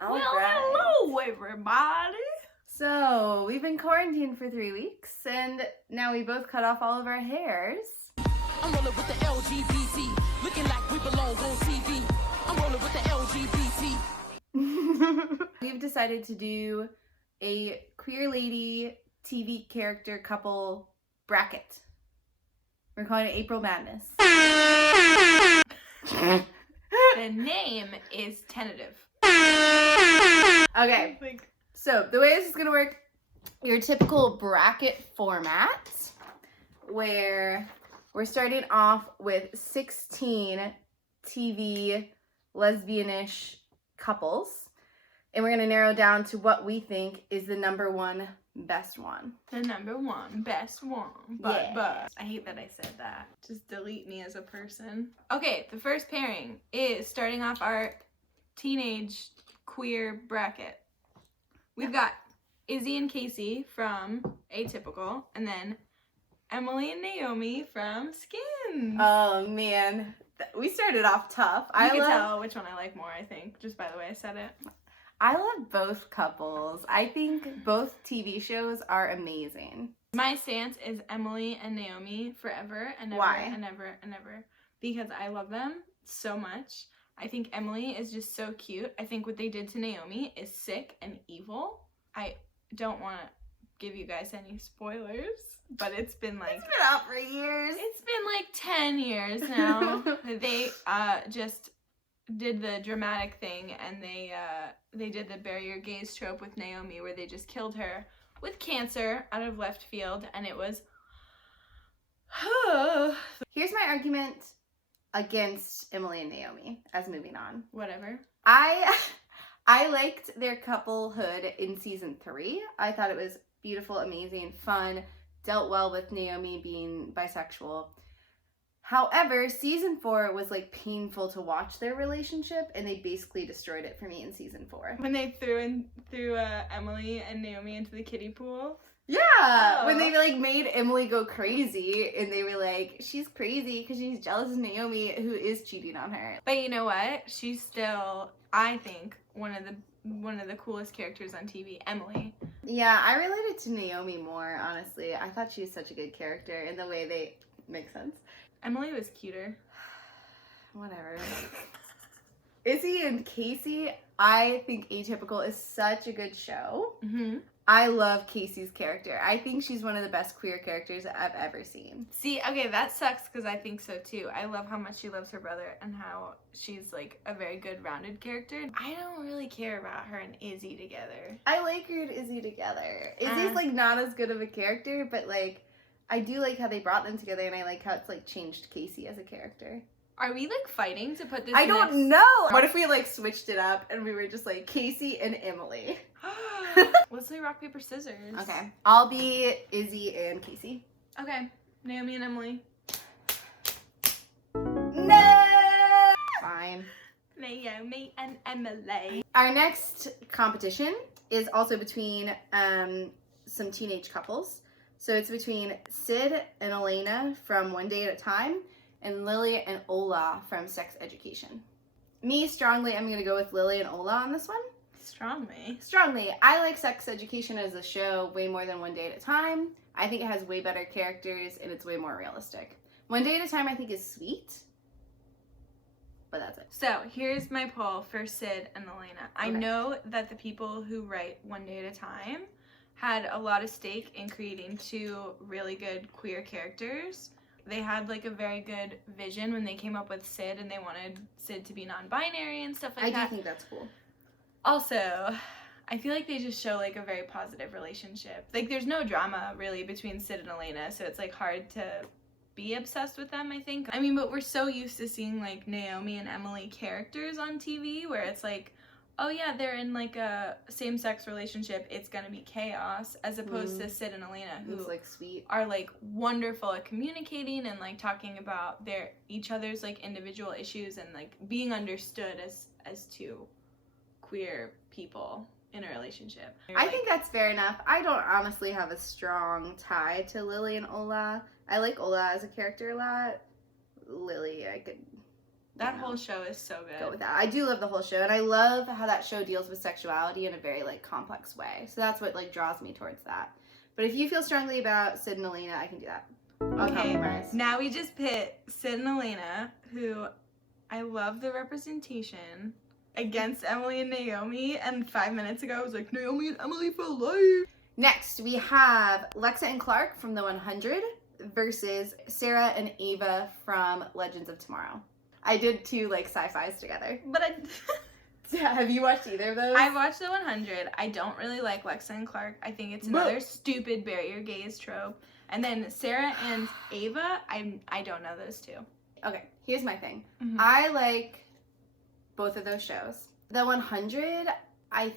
All Well, right. hello, everybody. So, we've been quarantined for 3 weeks, and now we both cut off all of our hairs. I'm rolling with the LGBT, looking like we belong on TV. I'm rolling with the LGBT. We've decided to do a queer lady TV character couple bracket. We're calling it April Madness. The name is tentative. Okay, so the way this is going to work, your typical bracket format, where we're starting off with 16 TV lesbian-ish couples, and we're going to narrow down to what we think is the number one best one. The number one best one. But I hate that I said that. Just delete me as a person. Okay, the first pairing is starting off our teenage queer bracket. We've got Izzy and Casey from Atypical, and then Emily and Naomi from Skins. Oh man, we started off tough. You can tell which one I like more, I think, just by the way I said it. I love both couples. I think both TV shows are amazing. My stance is Emily and Naomi forever and ever. Why? And ever and ever. Because I love them so much. I think Emily is just so cute. I think what they did to Naomi is sick and evil. I don't want to give you guys any spoilers, but it's been like... It's been out for years. It's been like 10 years now. They just did the dramatic thing, and they did the bury your gays trope with Naomi, where they just killed her with cancer out of left field, and it was... Here's my argument against Emily and Naomi as moving on. Whatever. I liked their couplehood in season 3. I thought it was beautiful, amazing, fun, dealt well with Naomi being bisexual. However, season 4 was like painful to watch their relationship, and they basically destroyed it for me in season 4. When they threw Emily and Naomi into the kiddie pool. Yeah, Oh. when they like made Emily go crazy, and they were like, she's crazy because she's jealous of Naomi, who is cheating on her. But you know what? She's still, I think, one of the coolest characters on TV, Emily. Yeah, I related to Naomi more, honestly. I thought she was such a good character in the way they make sense. Emily was cuter. Whatever. Izzy and Casey, I think Atypical is such a good show. Mm-hmm. I love Casey's character. I think she's one of the best queer characters I've ever seen. See, okay, that sucks because I think so too. I love how much she loves her brother and how she's like a very good rounded character. I don't really care about her and Izzy together. I like her and Izzy together. Izzy's like not as good of a character, but like I do like how they brought them together, and I like how it's like changed Casey as a character. Are we like fighting to put this I don't know. What if we like switched it up and we were just like Casey and Emily? Let's play rock, paper, scissors. Okay. I'll be Izzy and Casey. Okay. Naomi and Emily. No! Fine. Naomi and Emily. Our next competition is also between some teenage couples. So it's between Sid and Elena from One Day at a Time and Lily and Ola from Sex Education. Me, strongly, I'm going to go with Lily and Ola on this one. Strongly. I like Sex Education as a show way more than One Day at a Time. I think it has way better characters and it's way more realistic. One Day at a Time I think is sweet, but that's it. So here's my poll for Sid and Elena. I know that the people who write One Day at a Time had a lot of stake in creating 2 really good queer characters. They had like a very good vision when they came up with Sid, and they wanted Sid to be non-binary and stuff like that. I do think that's cool. Also, I feel like they just show like a very positive relationship. Like there's no drama really between Sid and Elena, so it's like hard to be obsessed with them, I think. I mean, but we're so used to seeing like Naomi and Emily characters on TV where it's like, oh yeah, they're in like a same-sex relationship, it's gonna be chaos, as opposed to Sid and Elena, who like sweet, are like wonderful at communicating and like talking about each other's like individual issues and like being understood as 2 queer people in a relationship. I think that's fair enough. I don't honestly have a strong tie to Lily and Ola. I like Ola as a character a lot. Lily, I could That you know, whole show is so good. go with that. I do love the whole show, and I love how that show deals with sexuality in a very like complex way. So that's what like draws me towards that. But if you feel strongly about Sid and Elena, I can do that. I'll Okay, compromise. now we just pit Sid and Elena, who I love the representation, against Emily and Naomi. And 5 minutes ago, I was like, Naomi and Emily for life. Next, we have Lexa and Clark from the 100 versus Sarah and Ava from Legends of Tomorrow. I did two like sci-fis together. But Have you watched either of those? I watched the 100. I don't really like Lexa and Clark. I think it's another stupid bury your gays trope. And then Sarah and Ava, I don't know those two. Okay, here's my thing. Mhm. I like both of those shows. The 100, I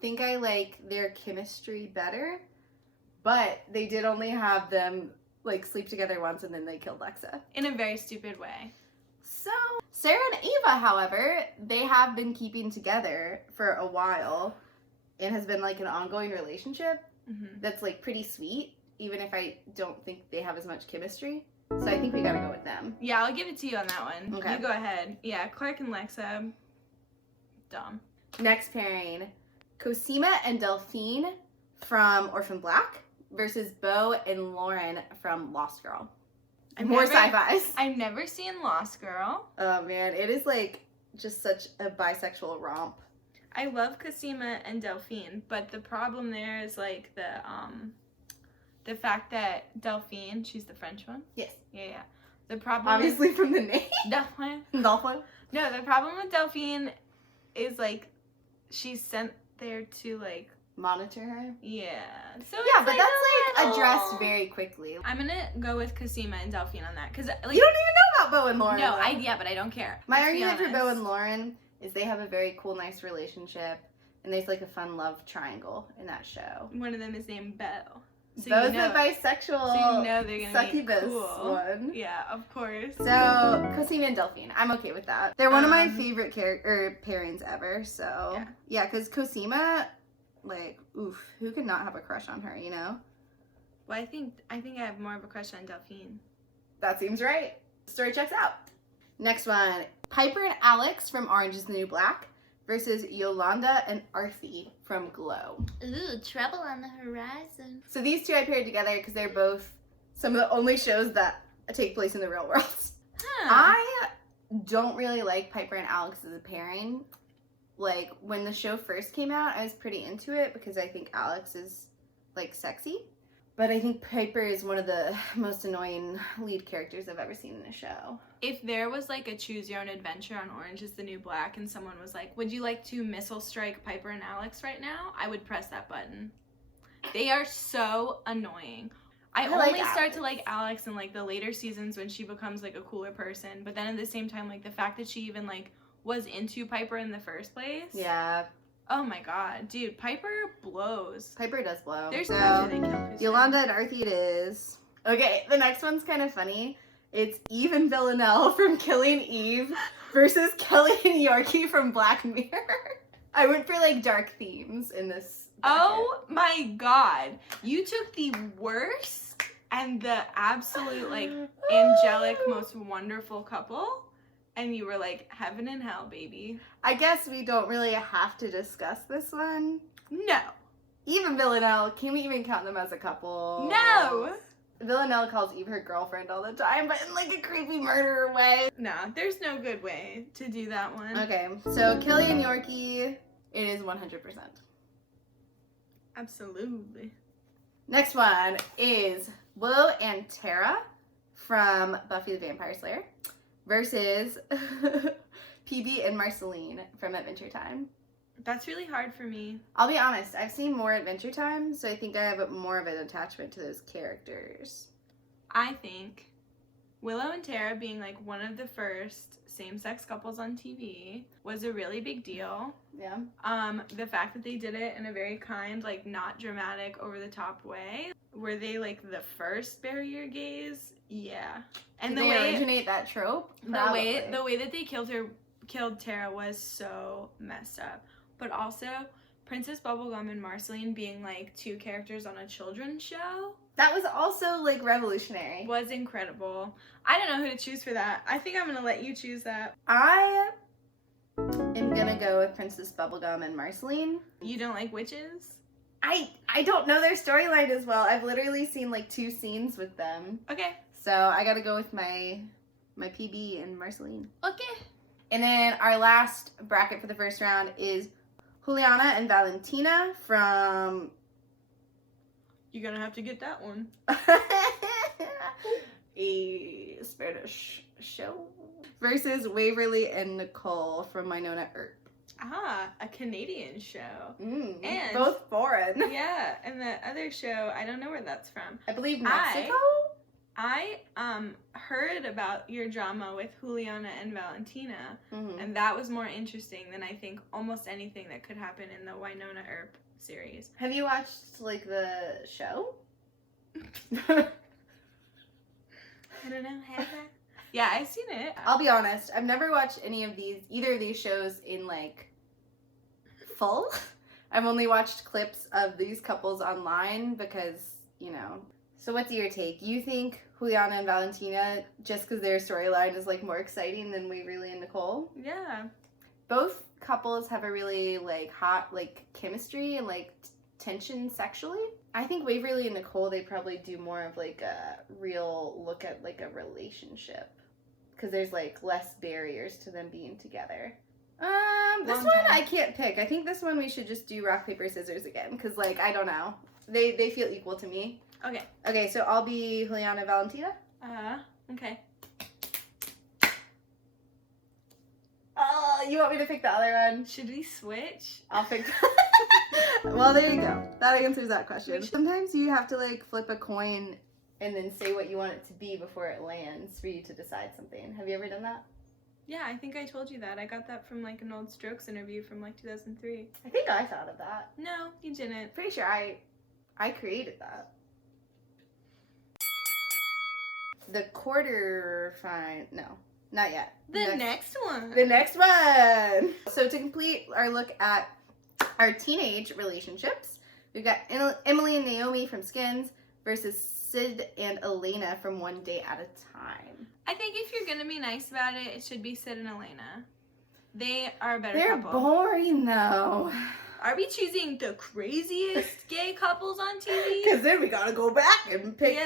think I like their chemistry better, but they did only have them like sleep together once and then they killed Lexa. In a very stupid way. So, Sarah and Ava, however, they have been keeping together for a while and has been like an ongoing relationship Mm-hmm. that's like pretty sweet, even if I don't think they have as much chemistry. So I think we gotta go with them. Yeah, I'll give it to you on that one. Okay. You go ahead. Yeah, Clark and Lexa, dumb. Next pairing, Cosima and Delphine from Orphan Black versus Bo and Lauren from Lost Girl. More sci-fis. I've never seen Lost Girl. Oh man, it is like just such a bisexual romp. I love Cosima and Delphine, but the problem there is like the fact that Delphine, she's the French one. Yes. Yeah. The problem Obviously from the name. Delphine. Dolphin. No, the problem with Delphine is like she's sent there to like Monitor her. yeah. So Yeah, it's, but like, that's a like little- addressed very quickly. I'm gonna go with Cosima and Delphine on that because like You don't even know about Bo and Lauren. no, though. but I don't care. My Let's be argument for Bo honest. and Lauren is they have a very cool, nice relationship, and there's like a fun love triangle in that show. One of them is named Bo. So Bo's you know, the bisexual, so you know they're gonna be succubus cool. one. Yeah, of course. So Cosima and Delphine, I'm okay with that. They're one of my Um, favorite pairings ever. So yeah, because Cosima, like, oof, who could not have a crush on her? You know, Well, I think I have more of a crush on Delphine. that seems right. Story checks out. Next one, Piper and Alex from Orange Is the New Black versus Yolanda and Arthi from Glow. Ooh, trouble on the horizon. So these two I paired together because they're both some of the only shows that take place in the real world. Huh. I don't really like Piper and Alex as a pairing. Like, when the show first came out, I was pretty into it because I think Alex is, like, sexy. But I think Piper is one of the most annoying lead characters I've ever seen in a show. If there was like a choose your own adventure on Orange Is the New Black and someone was like, would you like to missile strike Piper and Alex right now? I would press that button. They are so annoying. I like only start Alex. to like Alex in like the later seasons when she becomes like a cooler person. But then at the same time, like the fact that she even like was into Piper in the first place. Yeah, Oh my god, dude, Piper blows. Piper does blow. There's so, no after they kill Christian. Yolanda and Arthi it is. Okay, the next one's kind of funny. It's Eve and Villanelle from Killing Eve versus Kelly and Yorkie from Black Mirror. I went for, like, dark themes in this bracket. Oh my god. You took the worst and the absolute, like, angelic, most wonderful couple, and you were like, heaven and hell, baby. I guess we don't really have to discuss this one. No. Eve and Villanelle, can we even count them as a couple? No. Villanelle calls Eve her girlfriend all the time, but in, like, a creepy murderer way. Nah, there's no good way to do that one. Okay, so Kelly and Yorkie, it is 100%. Absolutely. Next one is Willow and Tara from Buffy the Vampire Slayer versus PB and Marceline from Adventure Time. That's really hard for me. I'll be honest, I've seen more Adventure Time, so I think I have more of an attachment to those characters. I think Willow and Tara being like one of the first same-sex couples on TV was a really big deal. Yeah. The fact that they did it in a very kind, like not dramatic, over-the-top way. Were they like the first barrier gays? Yeah. And Did they originate that trope? the way that they killed Tara was so messed up. But also Princess Bubblegum and Marceline being like two characters on a children's show. That was also like revolutionary. Was incredible. I don't know who to choose for that. I think I'm gonna let you choose that. I am gonna go with Princess Bubblegum and Marceline. You don't like witches? I don't know their storyline as well. I've literally seen like 2 scenes with them. Okay. So I gotta go with my PB and Marceline. Okay. And then our last bracket for the first round is Juliana and Valentina from You're gonna have to get that one. a Spanish show versus Waverly and Nicole from Winona Earp. Ah, a Canadian show. And both foreign. Yeah, and the other show, I don't know where that's from. I believe Mexico? I heard about your drama with Juliana and Valentina, and that was more interesting than I think almost anything that could happen in the Winona Earp series. Have you watched like the show? I don't know, have I? Yeah, I've seen it. I'll be honest, I've never watched either of these shows in like full. I've only watched clips of these couples online because, you know. So what's your take? You think Juliana and Valentina, just because their storyline is like more exciting than Waverly and Nicole? Yeah. Both couples have a really like hot like chemistry and like tension sexually. I think Waverly and Nicole, they probably do more of like a real look at like a relationship because there's like less barriers to them being together. This one I can't pick. I think this one we should just do rock, paper, scissors again because like I don't know. They feel equal to me. Okay. Okay, so I'll be Juliana Valentina. Okay. You want me to pick the other one? Should we switch? I'll pick. Well, there you go. That answers that question. Sometimes you have to like flip a coin and then say what you want it to be before it lands for you to decide something. Have you ever done that? Yeah, I think I told you that. I got that from like an old Strokes interview from like 2003. I think I thought of that. No, you didn't. Pretty sure I created that. The no, not yet. The next one. The next one. So to complete our look at our teenage relationships, we've got Emily and Naomi from Skins versus Sid and Elena from One Day at a Time. I think if you're gonna be nice about it, it should be Sid and Elena. They are a better They're couple. boring though. Are we choosing the craziest gay couples on TV? Because then we gotta go back and pick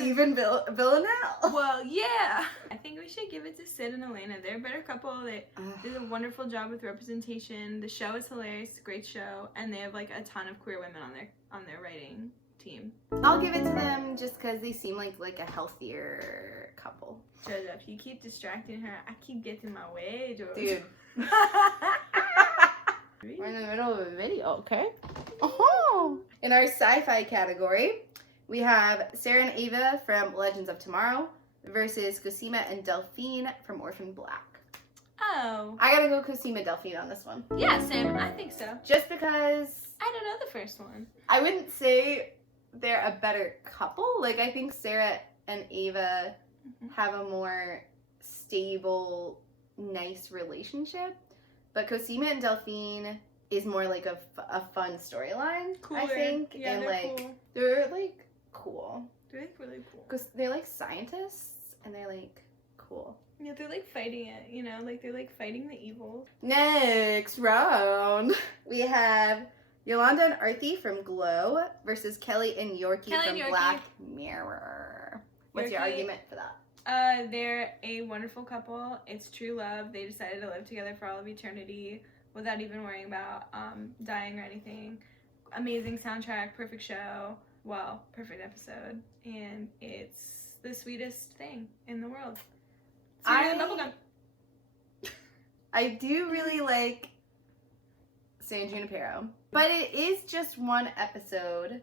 even Villanelle. Well, yeah. I think we should give it to Sid and Elena. They're a better couple. They did a wonderful job with representation. The show is hilarious, great show, and they have like a ton of queer women on their writing team. I'll give it to them just because they seem like a healthier couple. Joseph, you keep distracting her. I keep getting my way, Joseph. Dude. We're in the middle of a video, okay? Oh. In our sci-fi category, we have Sarah and Ava from Legends of Tomorrow versus Cosima and Delphine from Orphan Black. Oh. I gotta go Cosima Delphine on this one. Yeah, Sam, I think so. Just because I don't know the first one. I wouldn't say they're a better couple. Like, I think Sarah and Ava have a more stable, nice relationship. But Cosima and Delphine is more like a fun storyline, I think. Yeah, and they're like cool. they're like cool. They're like really cool. Because they're like scientists and they're like cool. Yeah, they're like fighting it, you know, like they're like fighting the evil. Next round, we have Yolanda and Arthi from Glow versus Kelly and Yorkie from Black Mirror. What's your argument for that? They're a wonderful couple. It's true love. They decided to live together for all of eternity without even worrying about dying or anything. Amazing soundtrack, perfect show, well, perfect episode, and it's the sweetest thing in the world. Bubblegum. I do really like San Junipero, but it is just one episode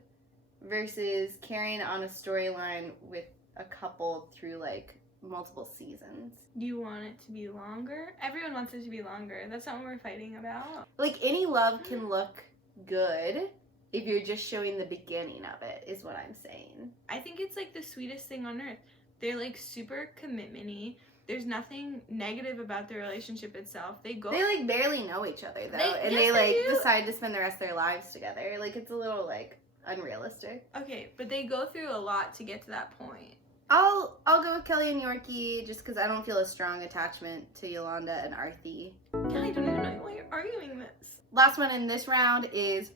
versus carrying on a storyline with a couple through like multiple seasons. You want it to be longer? Everyone wants it to be longer. That's not what we're fighting about. Like, any love can look good if you're just showing the beginning of it, is what I'm saying. I think it's like the sweetest thing on earth. They're like super commitment-y. There's nothing negative about their relationship itself. They like barely know each other though, and they decide to spend the rest of their lives together. Like, it's a little like unrealistic. Okay, but they go through a lot to get to that point. I'll go with Kelly and Yorkie just because I don't feel a strong attachment to Yolanda and Arthi. I don't even know why you're arguing this. Last one in this round is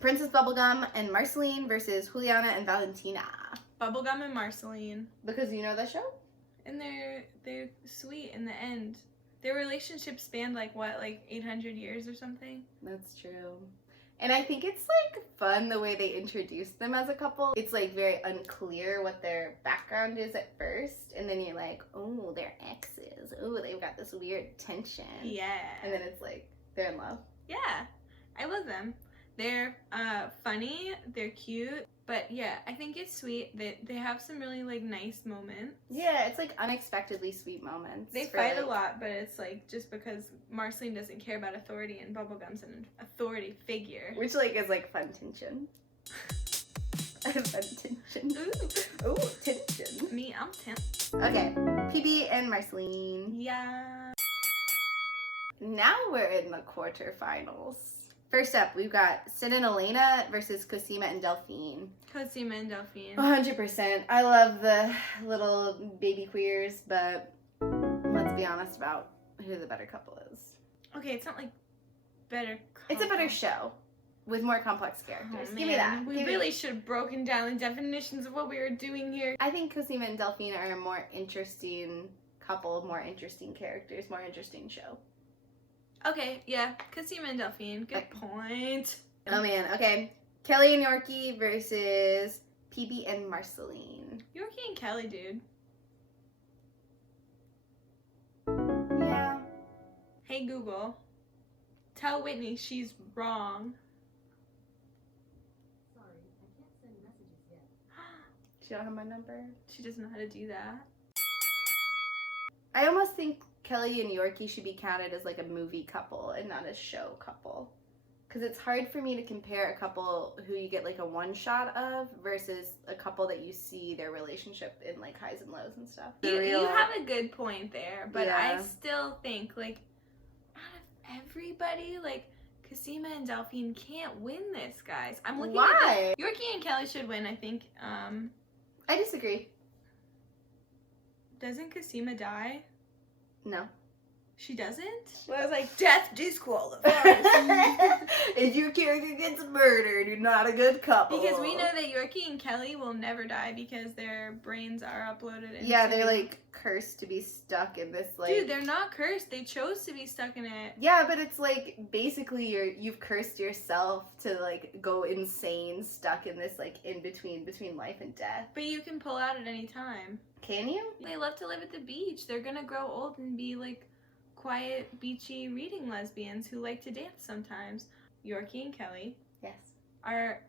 Princess Bubblegum and Marceline versus Juliana and Valentina. Bubblegum and Marceline. Because you know that show? And they're sweet in the end. Their relationship spanned like 800 years or something? That's true. And I think it's like fun the way they introduce them as a couple. It's like very unclear what their background is at first. And then you're like, oh, they're exes. Oh, they've got this weird tension. Yeah. And then it's like, they're in love. Yeah. I love them. They're funny, they're cute, but yeah, I think it's sweet that they have some really like nice moments. Yeah, it's like unexpectedly sweet moments. They fight a lot, but it's like just because Marceline doesn't care about authority and Bubblegum's an authority figure. Which like is like fun tension. Fun tension. Ooh, tension. Me, I'm tense. Okay, PB and Marceline. Yeah. Now we're in the quarterfinals. First up, we've got Sid and Elena versus Cosima and Delphine. Cosima and Delphine. 100%. I love the little baby queers, but let's be honest about who the better couple is. Okay, it's not like better couple. It's a better show with more complex characters. Oh, Give me that. We really should have broken down the definitions of what we were doing here. I think Cosima and Delphine are a more interesting couple, more interesting characters, more interesting show. Okay, yeah, Cosima and Delphine. Good point. Oh man, okay. Kelly and Yorkie versus PB and Marceline. Yorkie and Kelly, dude. Yeah. Hey Google, tell Whitney she's wrong. Sorry, I can't send messages yet. She don't have my number. She doesn't know how to do that. I almost think Kelly and Yorkie should be counted as like a movie couple and not a show couple. Because it's hard for me to compare a couple who you get like a one shot of versus a couple that you see their relationship in like highs and lows and stuff. You have a good point there, but Yeah. I still think like out of everybody, like Cosima and Delphine can't win this, guys. I'm looking Why? at this. Yorkie and Kelly should win, I think. I disagree. Doesn't Cosima die? No. She doesn't? Well, I was like, death disqualified. If your character gets murdered, you're not a good couple. Because we know that Yorkie and Kelly will never die because their brains are uploaded into... Yeah, they're like cursed to be stuck in this like... Dude, they're not cursed. They chose to be stuck in it. Yeah, but it's like basically you've cursed yourself to like go insane stuck in this like in between life and death. But you can pull out at any time. Can you? They love to live at the beach. They're gonna grow old and be like quiet, beachy reading lesbians who like to dance sometimes. Yorkie and Kelly Yes. are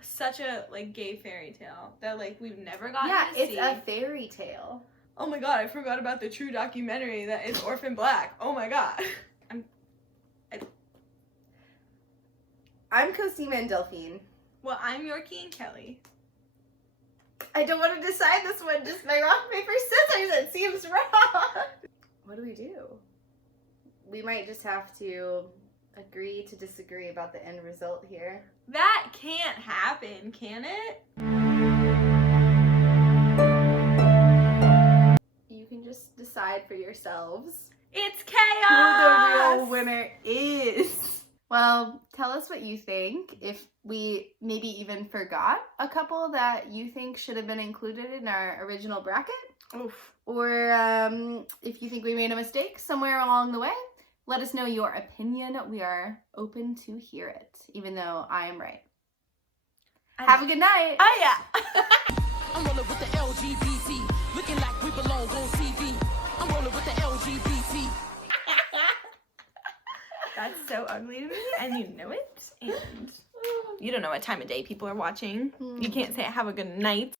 such a like gay fairy tale that like we've never gotten Yeah, to it's see. a fairy tale. Oh my god, I forgot about the true documentary that is Orphan Black. Oh my god. I'm Cosima and Delphine. Well, I'm Yorkie and Kelly. I don't want to decide this one. Just my rock, paper, scissors. It seems wrong. What do we do? We might just have to agree to disagree about the end result here. That can't happen, can it? You can just decide for yourselves It's who the chaos! real winner is. Well, tell us what you think. If we maybe even forgot a couple that you think should have been included in our original bracket, Oof. or if you think we made a mistake somewhere along the way, let us know your opinion. We are open to hear it, even though I am right. Have a good night. Oh yeah. I'm rolling with the LGBT, looking like we belong on TV. I'm rolling with the LGBT. That's so ugly to me, and you know it. And you don't know what time of day people are watching. You can't say have a good night.